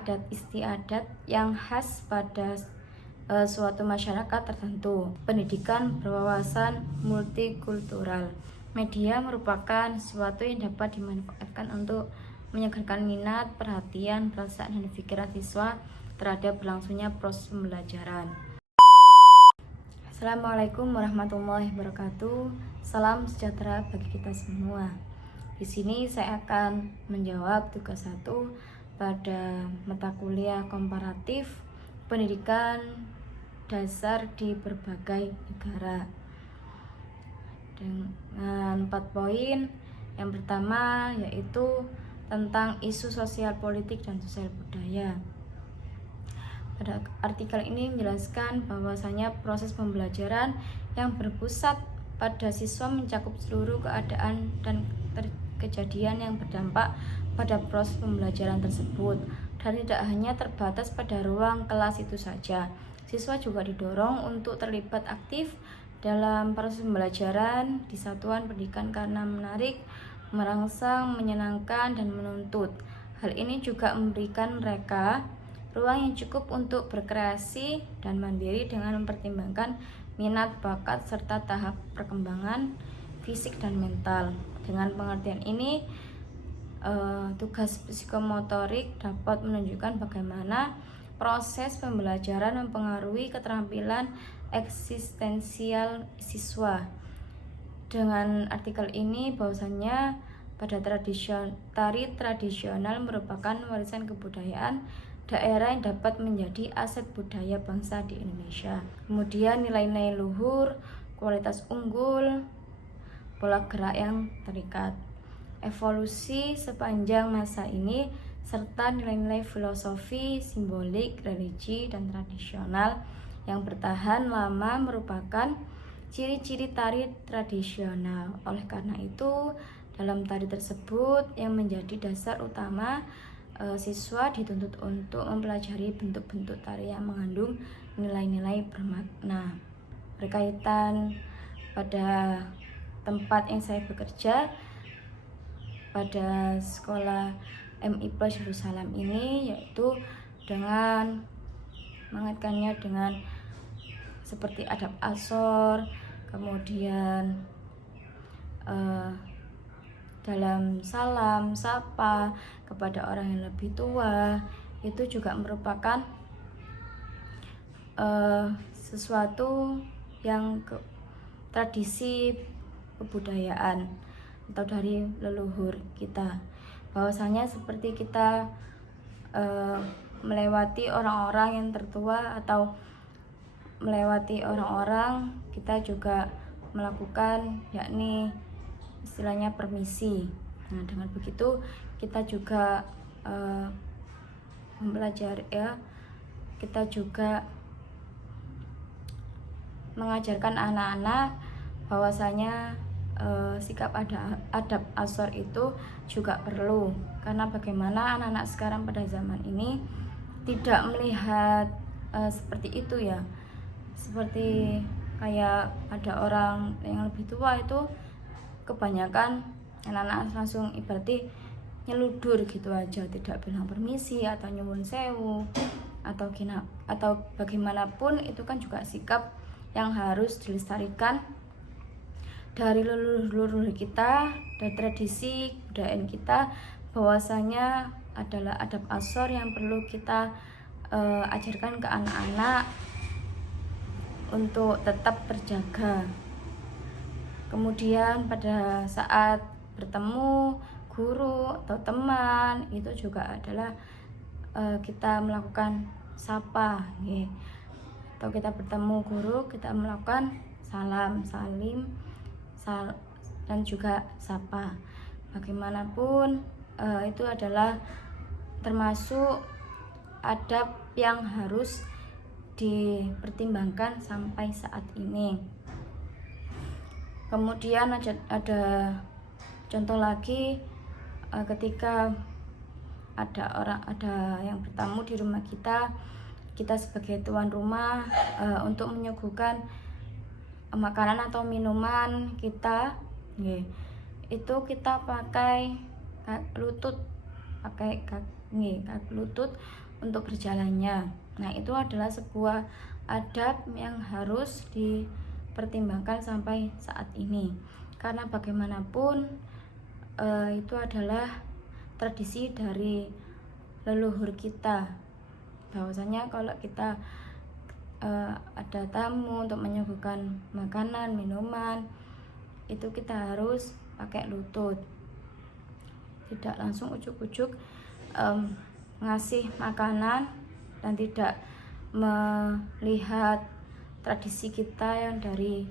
adat istiadat yang khas pada suatu masyarakat tertentu. Pendidikan berwawasan multikultural. Media merupakan sesuatu yang dapat dimanfaatkan untuk menyegarkan minat, perhatian, perasaan, dan pikiran siswa terhadap berlangsungnya proses pembelajaran. Assalamualaikum warahmatullahi wabarakatuh. Salam sejahtera bagi kita semua. Di sini saya akan menjawab tugas 1 pada mata kuliah komparatif pendidikan dasar di berbagai negara dengan 4 poin. Yang pertama yaitu tentang isu sosial politik dan sosial budaya. Pada artikel ini menjelaskan bahwasanya proses pembelajaran yang berpusat pada siswa mencakup seluruh keadaan dan kejadian yang berdampak pada proses pembelajaran tersebut, dan tidak hanya terbatas pada ruang kelas itu saja. Siswa juga didorong untuk terlibat aktif dalam proses pembelajaran di satuan pendidikan karena menarik, merangsang, menyenangkan, dan menuntut. Hal ini juga memberikan mereka ruang yang cukup untuk berkreasi dan mandiri dengan mempertimbangkan minat, bakat, serta tahap perkembangan fisik dan mental. Dengan pengertian ini, tugas psikomotorik dapat menunjukkan bagaimana proses pembelajaran mempengaruhi keterampilan eksistensial siswa. Dengan artikel ini bahwasanya pada tari tradisional merupakan warisan kebudayaan daerah yang dapat menjadi aset budaya bangsa di Indonesia. Kemudian nilai-nilai luhur, kualitas unggul, pola gerak yang terikat, evolusi sepanjang masa ini, serta nilai-nilai filosofi, simbolik, religi, dan tradisional yang bertahan lama merupakan ciri-ciri tari tradisional. Oleh karena itu, dalam tari tersebut yang menjadi dasar utama, siswa dituntut untuk mempelajari bentuk-bentuk tari yang mengandung nilai-nilai bermakna. Berkaitan pada tempat yang saya bekerja pada sekolah MI Plus Yerusalem ini, yaitu dengan mengaitkannya dengan seperti adab asor, kemudian dalam salam, sapa kepada orang yang lebih tua, itu juga merupakan sesuatu yang tradisi kebudayaan atau dari leluhur kita, bahwasanya seperti kita melewati orang-orang yang tertua atau melewati orang-orang, kita juga melakukan yakni istilahnya permisi. Nah, dengan begitu kita juga mempelajari kita juga mengajarkan anak-anak bahwasanya sikap adab asor itu juga perlu, karena bagaimana anak-anak sekarang pada zaman ini tidak melihat seperti itu ya, seperti kayak ada orang yang lebih tua itu kebanyakan anak-anak langsung ibaratnya nyeludur gitu aja, tidak bilang permisi atau nyuwun sewu atau bagaimanapun. Itu kan juga sikap yang harus dilestarikan dari leluhur kita, dari tradisi budaya kita, bahwasanya adalah adab asor yang perlu kita ajarkan ke anak-anak untuk tetap terjaga. Kemudian pada saat bertemu guru atau teman, itu juga adalah kita melakukan sapa, atau kita bertemu guru, kita melakukan salam, dan juga sapa. Bagaimanapun itu adalah termasuk adab yang harus dipertimbangkan sampai saat ini. Kemudian ada contoh lagi, ketika ada yang bertamu di rumah kita sebagai tuan rumah untuk menyuguhkan makanan atau minuman kita, itu kita pakai lutut untuk berjalannya. Nah, itu adalah sebuah adab yang harus dipertimbangkan sampai saat ini, karena bagaimanapun itu adalah tradisi dari leluhur kita, bahwasanya kalau kita ada tamu untuk menyuguhkan makanan, minuman, itu kita harus pakai lutut, tidak langsung ujuk-ujuk ngasih makanan dan tidak melihat tradisi kita yang dari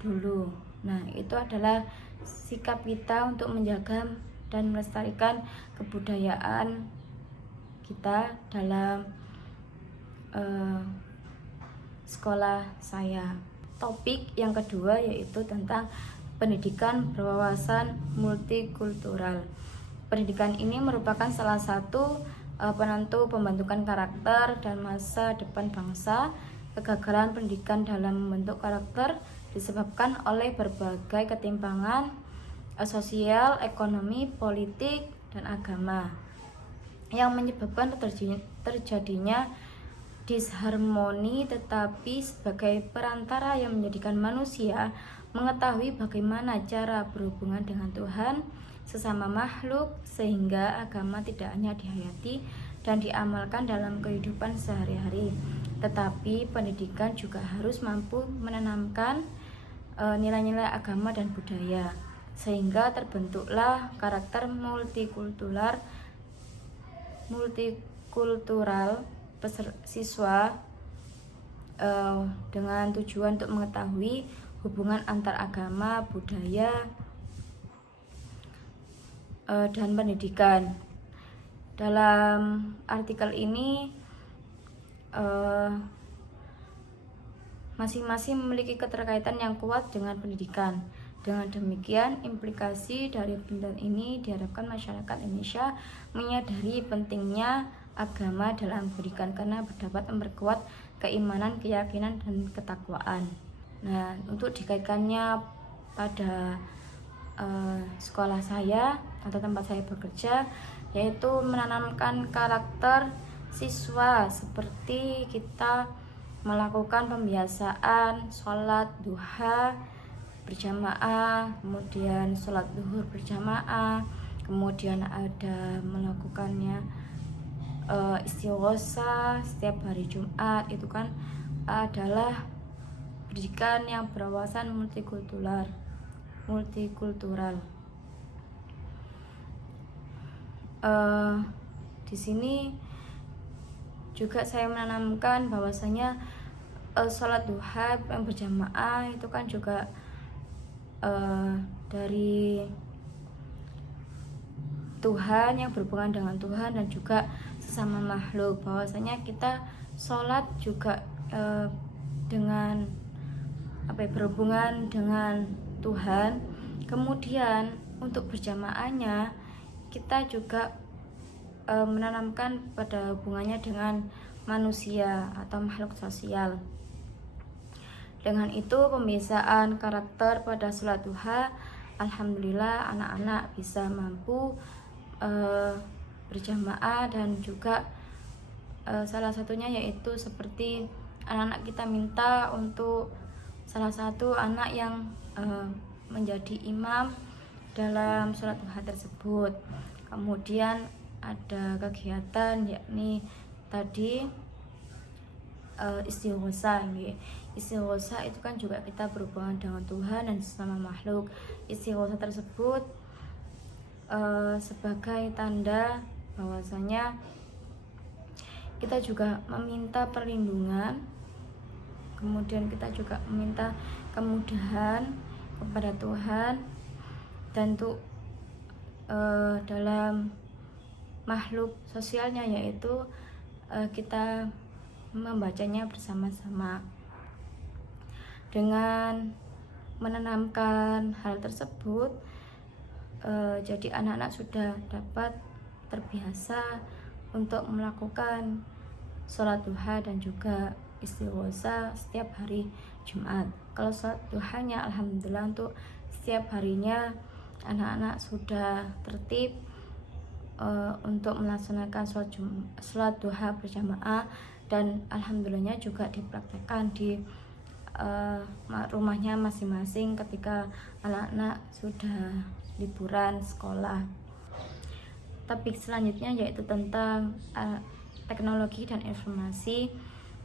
dulu. Nah, itu adalah sikap kita untuk menjaga dan melestarikan kebudayaan kita dalam sekolah saya. Topik yang kedua yaitu tentang pendidikan berwawasan multikultural. Pendidikan ini merupakan salah satu penentu pembentukan karakter dan masa depan bangsa. Kegagalan pendidikan dalam membentuk karakter disebabkan oleh berbagai ketimpangan sosial, ekonomi, politik, dan agama yang menyebabkan terjadinya disharmoni. Tetapi sebagai perantara yang menjadikan manusia mengetahui bagaimana cara berhubungan dengan Tuhan, sesama makhluk, sehingga agama tidak hanya dihayati dan diamalkan dalam kehidupan sehari-hari, tetapi pendidikan juga harus mampu menanamkan nilai-nilai agama dan budaya, sehingga terbentuklah karakter multikultural siswa dengan tujuan untuk mengetahui hubungan antar agama, budaya, dan pendidikan. Dalam artikel ini masing-masing memiliki keterkaitan yang kuat dengan pendidikan. Dengan demikian, implikasi dari penelitian ini diharapkan masyarakat Indonesia menyadari pentingnya agama dalam pendidikan karena dapat memperkuat keimanan, keyakinan, dan ketakwaan. Nah, untuk dikaitkannya pada sekolah saya atau tempat saya bekerja, yaitu menanamkan karakter siswa seperti kita melakukan pembiasaan sholat duha berjamaah, kemudian sholat zuhur berjamaah, kemudian ada melakukannya istighosah setiap hari Jumat. Itu kan adalah pendidikan yang berwawasan multikultural. Di sini juga saya menanamkan bahwasanya sholat duha yang berjamaah itu kan juga dari Tuhan, yang berhubungan dengan Tuhan dan juga sesama makhluk, bahwasanya kita sholat juga dengan berhubungan dengan Tuhan. Kemudian untuk berjamaahnya kita juga menanamkan pada hubungannya dengan manusia atau makhluk sosial. Dengan itu pembiasaan karakter pada sholat duha, alhamdulillah anak-anak bisa mampu berjamaah, dan juga salah satunya yaitu seperti anak-anak kita minta untuk salah satu anak yang menjadi imam dalam sholat duha tersebut. Kemudian ada kegiatan yakni tadi istighosah. Istighosah itu kan juga kita berhubungan dengan Tuhan dan sesama makhluk. Istighosah tersebut sebagai tanda bahwasanya kita juga meminta perlindungan, kemudian kita juga meminta kemudahan kepada Tuhan, dan untuk dalam makhluk sosialnya yaitu kita membacanya bersama-sama. Dengan menanamkan hal tersebut, jadi anak-anak sudah dapat terbiasa untuk melakukan sholat duha dan juga istighosah setiap hari Jumat. Kalau sholat duhanya alhamdulillah untuk setiap harinya anak-anak sudah tertib untuk melaksanakan sholat duha berjamaah, dan alhamdulillahnya juga dipraktekkan di rumahnya masing-masing ketika anak-anak sudah liburan sekolah. Topik selanjutnya yaitu tentang teknologi dan informasi.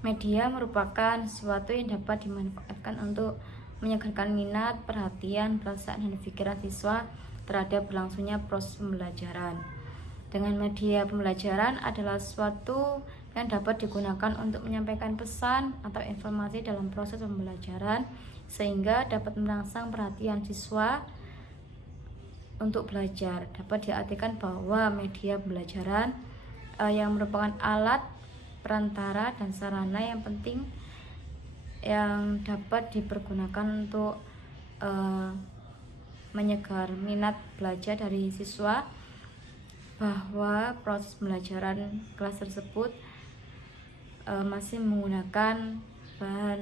Media merupakan sesuatu yang dapat dimanfaatkan untuk menyegarkan minat, perhatian, perasaan, dan pikiran siswa terhadap berlangsungnya proses pembelajaran. Dengan media pembelajaran adalah sesuatu yang dapat digunakan untuk menyampaikan pesan atau informasi dalam proses pembelajaran sehingga dapat merangsang perhatian siswa untuk belajar. Dapat diartikan bahwa media pembelajaran yang merupakan alat, perantara, dan sarana yang penting yang dapat dipergunakan untuk menyegar minat belajar dari siswa, bahwa proses pembelajaran kelas tersebut masih menggunakan bahan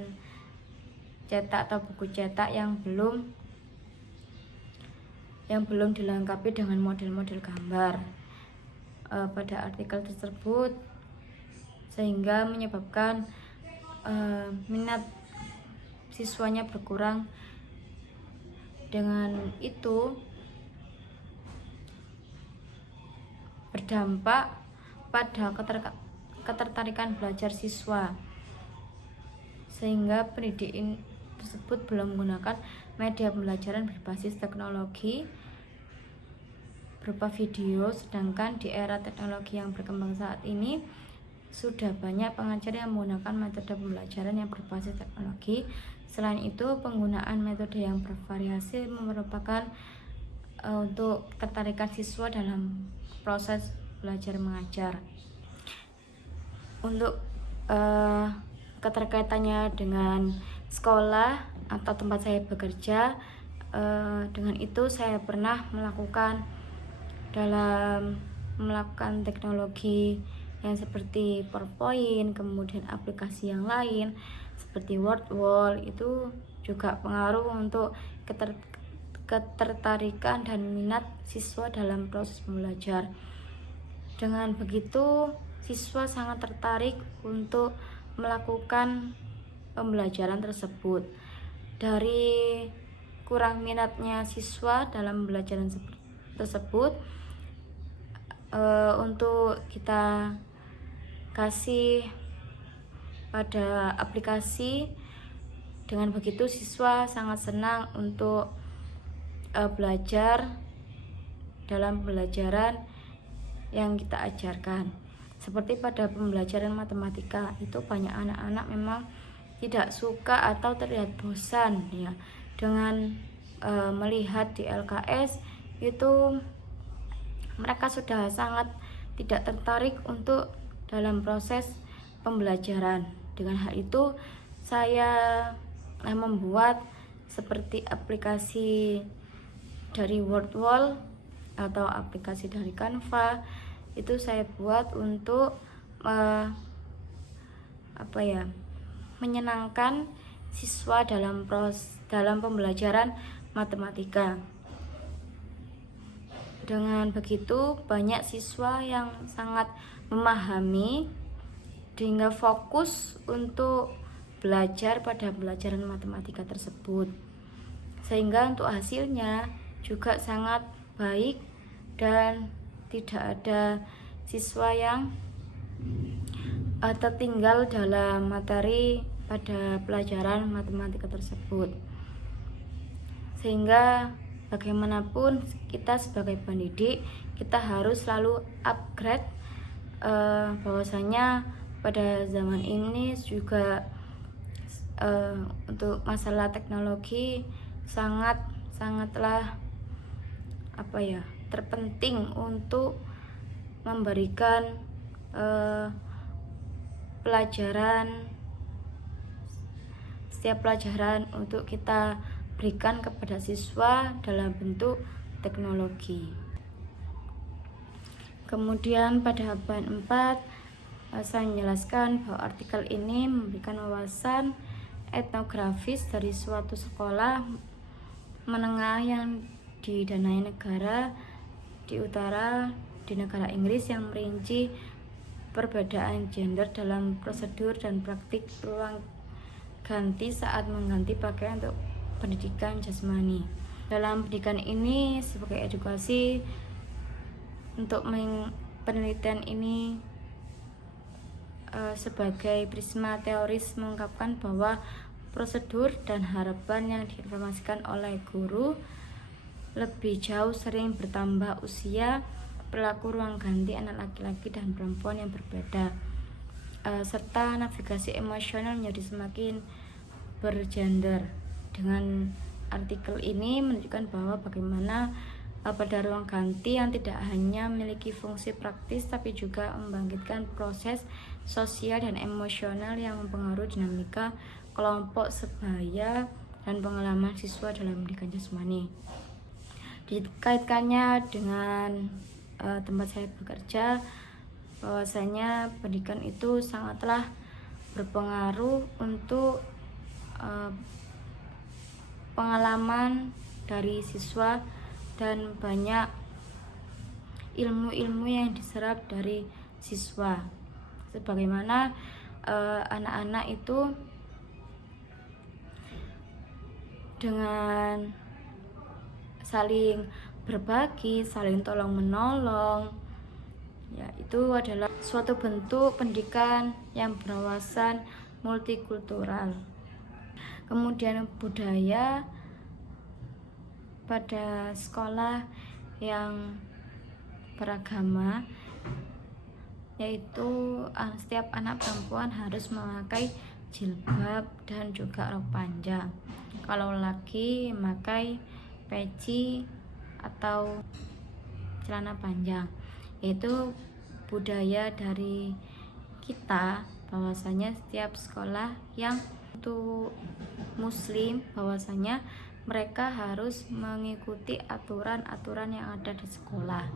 cetak atau buku cetak yang belum dilengkapi dengan model-model gambar pada artikel tersebut, sehingga menyebabkan minat siswanya berkurang. Dengan itu berdampak pada ketertarikan belajar siswa, sehingga pendidik tersebut belum menggunakan media pembelajaran berbasis teknologi berupa video. Sedangkan di era teknologi yang berkembang saat ini sudah banyak pengajar yang menggunakan metode pembelajaran yang berbasis teknologi. Selain itu, penggunaan metode yang bervariasi merupakan untuk ketertarikan siswa dalam proses belajar mengajar. Untuk keterkaitannya dengan sekolah atau tempat saya bekerja, dengan itu saya pernah melakukan teknologi yang seperti PowerPoint, kemudian aplikasi yang lain seperti Wordwall. Itu juga pengaruh untuk ketertarikan dan minat siswa dalam proses belajar. Dengan begitu, siswa sangat tertarik untuk melakukan pembelajaran tersebut. Dari kurang minatnya siswa dalam pembelajaran tersebut, untuk kita kasih pada aplikasi. Dengan begitu siswa sangat senang untuk belajar dalam pembelajaran yang kita ajarkan. Seperti pada pembelajaran matematika, itu banyak anak-anak memang tidak suka atau terlihat bosan ya dengan melihat di LKS. Itu mereka sudah sangat tidak tertarik untuk dalam proses pembelajaran. Dengan hal itu saya membuat seperti aplikasi dari Wordwall atau aplikasi dari Canva. Itu saya buat untuk menyenangkan siswa dalam pembelajaran matematika. Dengan begitu banyak siswa yang sangat memahami sehingga fokus untuk belajar pada pelajaran matematika tersebut, sehingga untuk hasilnya juga sangat baik dan tidak ada siswa yang tertinggal dalam materi pada pelajaran matematika tersebut. Sehingga bagaimanapun kita sebagai pendidik, kita harus selalu upgrade bahwasanya pada zaman ini juga untuk masalah teknologi sangatlah terpenting untuk memberikan setiap pelajaran untuk kita berikan kepada siswa dalam bentuk teknologi. Kemudian pada bahan 4 saya menjelaskan bahwa artikel ini memberikan wawasan etnografis dari suatu sekolah menengah yang didanai negara di utara di negara Inggris yang merinci perbedaan gender dalam prosedur dan praktik ruang ganti saat mengganti pakaian untuk pendidikan jasmani. Dalam pendidikan ini sebagai edukasi untuk penelitian ini sebagai prisma teoris mengungkapkan bahwa prosedur dan harapan yang diinformasikan oleh guru lebih jauh sering bertambah usia, perilaku ruang ganti anak laki-laki dan perempuan yang berbeda, serta navigasi emosional menjadi semakin bergender. Dengan artikel ini menunjukkan bahwa bagaimana pada ruang ganti yang tidak hanya memiliki fungsi praktis tapi juga membangkitkan proses sosial dan emosional yang mempengaruhi dinamika kelompok sebaya dan pengalaman siswa dalam pendidikan jasmani. Dikaitkannya dengan tempat saya bekerja, bahwasanya pendidikan itu sangatlah berpengaruh untuk pengalaman dari siswa dan banyak ilmu-ilmu yang diserap dari siswa, sebagaimana anak-anak itu dengan saling berbagi, saling tolong menolong, ya itu adalah suatu bentuk pendidikan yang berwawasan multikultural. Kemudian budaya pada sekolah yang beragama, yaitu setiap anak perempuan harus memakai jilbab dan juga rok panjang. Kalau laki memakai peci atau celana panjang. Itu budaya dari kita, bahwasanya setiap sekolah yang untuk muslim, bahwasanya mereka harus mengikuti aturan-aturan yang ada di sekolah.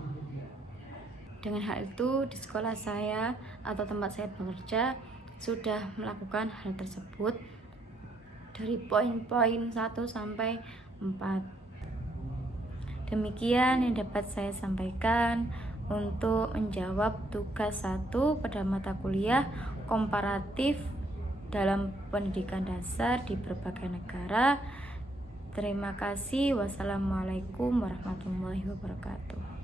Dengan hal itu, di sekolah saya atau tempat saya bekerja sudah melakukan hal tersebut dari poin-poin 1 sampai 4. Demikian yang dapat saya sampaikan untuk menjawab tugas 1 pada mata kuliah komparatif dalam pendidikan dasar di berbagai negara. Terima kasih. Wassalamualaikum warahmatullahi wabarakatuh.